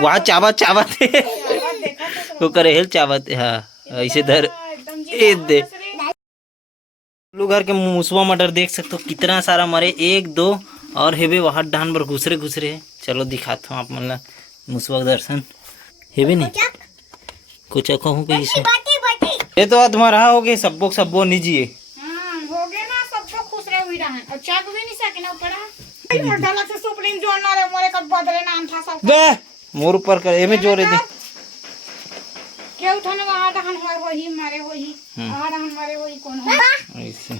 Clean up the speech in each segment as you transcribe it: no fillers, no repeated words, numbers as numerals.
वहाँ चावत चावत वो करे हेल चावत। हाँ ऐसे धर ए दे लू घर के मुसवा मटर देख सकते हो कितना सारा मरे, एक दो और हेबे वहाँ डान पर घुसरे घुसरे है। चलो दिखाता हूँ आप मन ला मुसवा का दर्शन हेबे नहीं कुछ कहूँ कैसे ये तो तुम्हारा हो गए सबो सबो निजी है हो गए ना सबको खुश रहे हुई रहा और चाक भी नहीं सके ना ऊपर मोटा से सुपलिंग जोड़ना रे मोरे का बदले नाम था सब बे मोर ऊपर कर एमे जोरे दे के उठाने वहां दहन होई मारे होई आ दहन मारे होई कौन हो ऐसे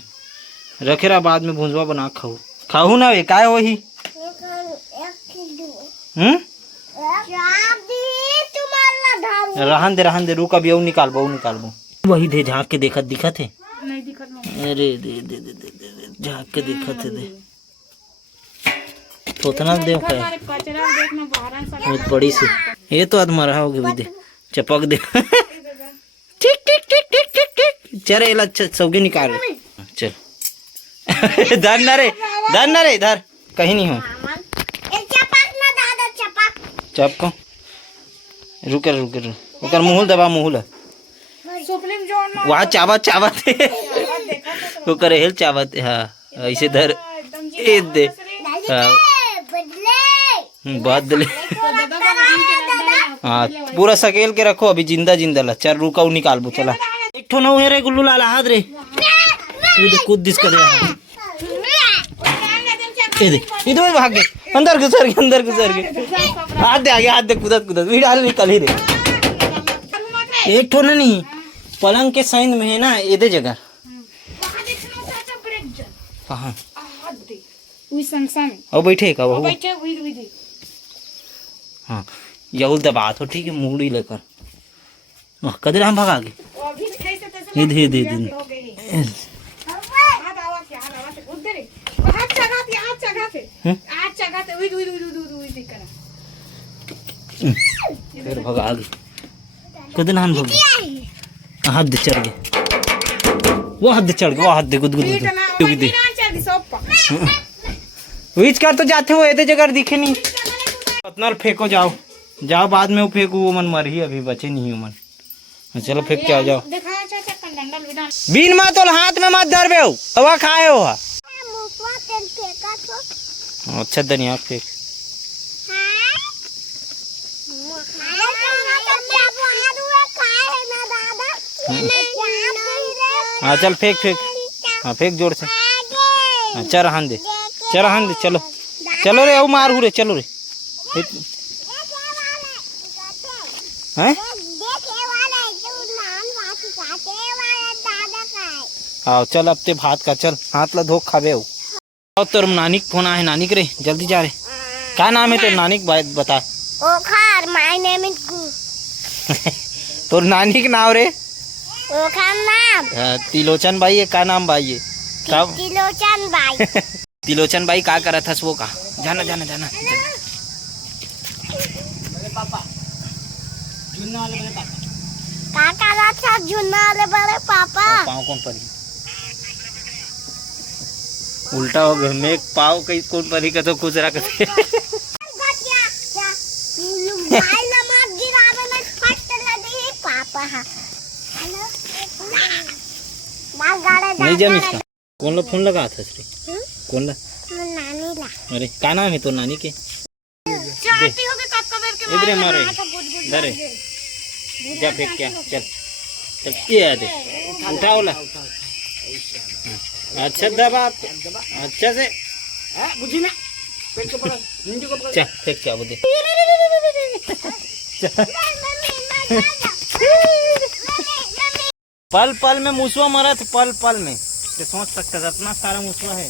रखे रहा बाद में भुंजवा बना खाऊ खाऊ ना वे काय होही रहन दे रुक अभी वो निकाल बो वही दे झाँक के देखत दिखत है नहीं दिखत ना अरे दे दे दे दे दे झाँक के देखत है दे तो उतना दे कचरा देखना बाहर से बहुत बड़ी सी ये तो आदमा रहा होगी भी दे चपक दे ठीक ठीक ठीक ठीक ठीक ठीक चल एला सौगी निकाल चल धर ना रे इधर कहीं नहीं हो चपको रुक ओकर मुहुल दबा मुहुल सुपलिंग जोड़ना वहाँ चावत चावत वो करे हेल चावत। हाँ ऐसे धर ए दे हाँ बदले हाँ पूरा सकेल के रखो अभी जिंदा ला चल रुका निकाल बो चला एक ठो न रे गुल्लू लाला हाथ रे कूद दिस कर इधर भाग गए अंदर घुसर गए हाथ दे कूदत भी डाल निकल ही रे एक ठो ना नहीं पलंग के साइड में है ना ये जगह कहाँ और बैठे का वो हाँ यहूल दबा तो ठीक है मूड़ी लेकर कदर हम भगा गए इधर फिर भगा गए कदर हम भगे हाथ दे चढ़ गए वो हाथ दे गुद बीच कर तो जाते हो ये जगह दिखे नहीं उतना फेंको जाओ बाद में वो फेंको वो मन मर ही अभी बचे नहीं मन चलो फेंक के आ जाओ बीन मा तो हाथ में मत धरबे हवा खाए हो अच्छा धनिया फेंक हाँ चल फेंक हाँ फेंक जोर से चल रहन दे चलो रे मार रे चलो रे हैं हाँ चल अब ते भात का चल हाथ ला धोख खाबे हो तोर नानिक फोन आए नानिक रे जल्दी जा रे क्या नाम है तेरे नानिक बता ओखार माय नेम इज तोर नानिक नाम रे ओखार नाम तिलोचन भाई है का नाम भाई है तिलोचन भाई तिलोचन भाई का करा था वो का जाना पापा झुन्ना वाले बड़े पापा का करा था झुन्ना वाले बड़े पापा पाँव कौन परी उल्टा हो गया मैं पाँव कहीं कौन परी का तो खुश रख नहीं जम इसका कौन ला फोन लगा था श्री कौन ला नानी ला अरे क्या नाम है तो नानी के इधर मारे धरे जा फेंक क्या चल क्या दे उठाओ ला अच्छा दबा अच्छा से बुझी ना चल फेंक क्या बोले पल पल में मूसवा मरा था पल में तो सोच सकता था इतना सारा मूसवा है।